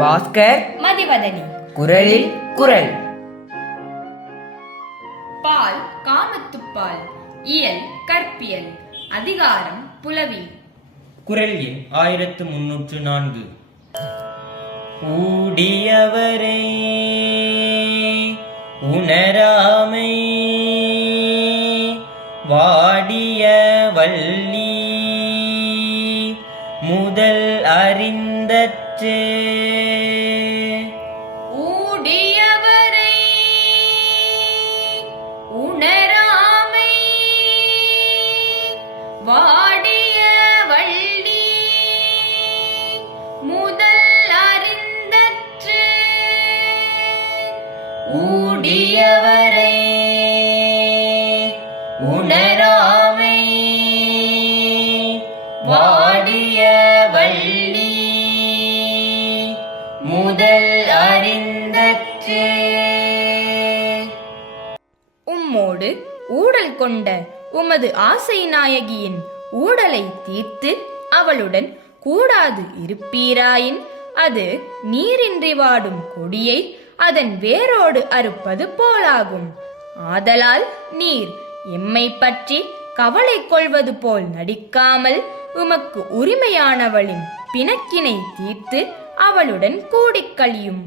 பாஸ்கர் மதிவதனி. குரலில் குரல். பால் காமத்துப்பால் இயல் கற்பியல் அதிகாரம் புலவி. குரல் எண் ஆயிரத்து முன்னூற்று நான்கு. ஊடியவரை உணராமை வாடிய வள்ளி முதல் அறிந்தற்றே. ஊடியவரை உணராமை. வாடிய வள்ளி முதல் அறிந்தற்று. ஊடியவரை உணர முதல் உம்மோடு ஊடல் கொண்ட உமது ஆசை நாயகியின் ஊடலை தீர்த்து அவளுடன் கூடாது இருப்பீராயின் அது நீரின்றி வாடும் கொடியை அதன் வேரோடு அறுப்பது போலாகும். ஆதலால் நீர் எம்மை பற்றி கவலை கொள்வது போல் நடிக்காமல் உமக்கு உரிமையானவளின் பிணக்கினை தீர்த்து அவளுடன் கூடிக் கழியும்